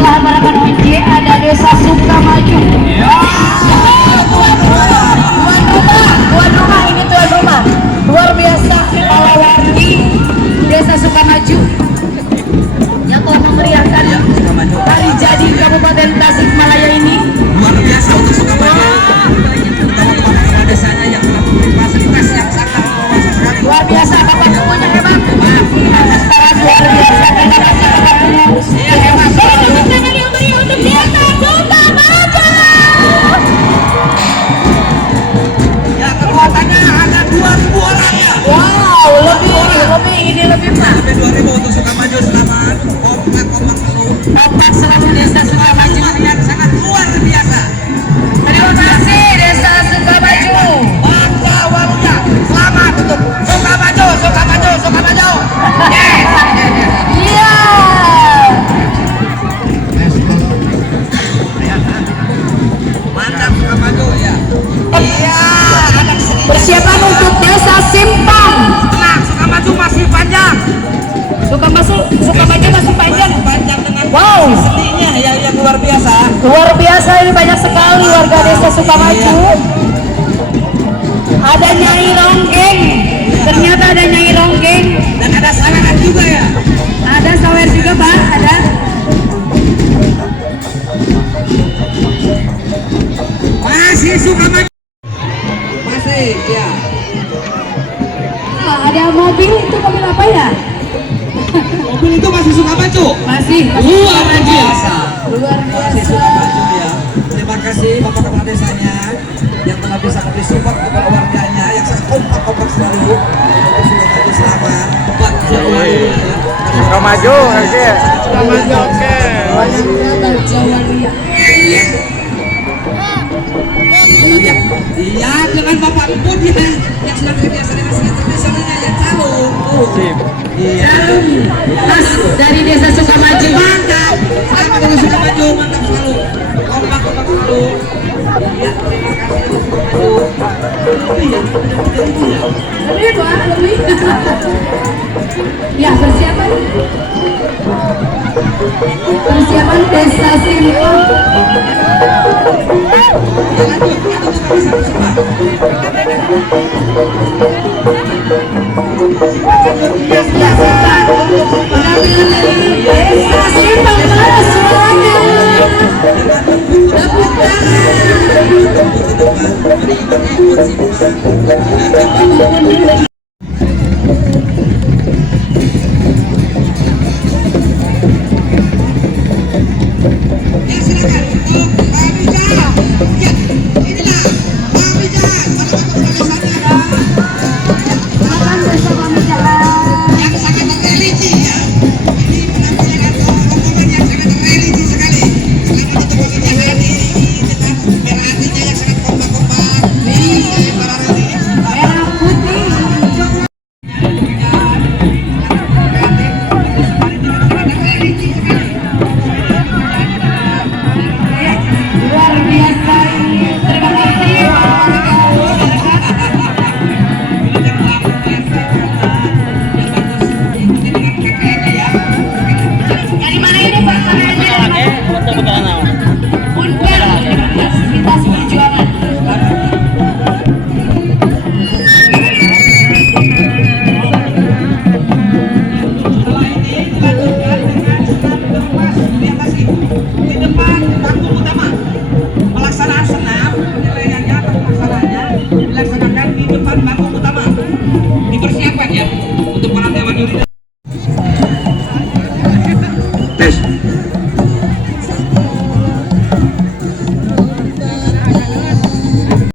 setelah balapan OJ ada Desa Sukamaju. Ya. Tuan rumah ini tuan rumah. Luar biasa Malawardi Desa Sukamaju yang telah memeriahkan hari jadi Kabupaten Tasikmalaya ini. Luar biasa untuk Sukamaju. Terutama desanya yang fasilitas yang sangat luar biasa, Bapak Kepunya hebat. Luar biasa. Iya hebat. Tepuk tangan yang meriah untuk Desa Sukamaju. Ya kekuatannya ada 2.000 orang ya. Wow, lebih ini lebih Pak. Sampai 2.000 untuk Sukamaju. Selamat kompak selalu. Kompak selalu Desa Sukamaju yang sangat luar biasa. Terima kasih Desa Sukamaju. Bangga walunya. Selamat untuk Sukamaju. Yes. Iya. Mantap Sukamaju ya. Iya. Persiapan untuk Desa Simpang. Tenang, Sukamaju masih panjang. Sukamaju masih panjang. Panjang dengan Wow. seninya yang luar biasa. Luar biasa, ini banyak sekali warga Desa Sukamaju. Ada Nyai Ronggeng. Ternyata ada Nyai Ronggeng. Dan ada sarangan juga ya. Ada sawer juga Pak, ada. Masih Sukamaju. Masih ya. Ada mobil, itu mobil apa ya? Mobil itu masih Sukamaju. Masih Luar biasa. Luar Masih biasa. Sukamaju ya. Terima kasih Bapak Kepala Desanya yang telah bisa memberi support kepada warganya yang sangat kompak selalu. Sukamaju selamat. Sukamaju oke. Sukamaju oke. Jawa Ria. Iya, dengan Bapak Pun yang sudah terbiasa dengan seni tradisionalnya yang calon. Iya. Mas dari Desa Sukamaju. Mantap. Selamat untuk Sukamaju, mantap selalu. Kompak selalu. Iya, terima kasih untuk Sukamaju. Lebih Pak, lebih. Ya, persiapan Desa Simpang. Ya lanjut ke Desa Simpang mana semuanya? Tepuk tangan. di depan panggung utama.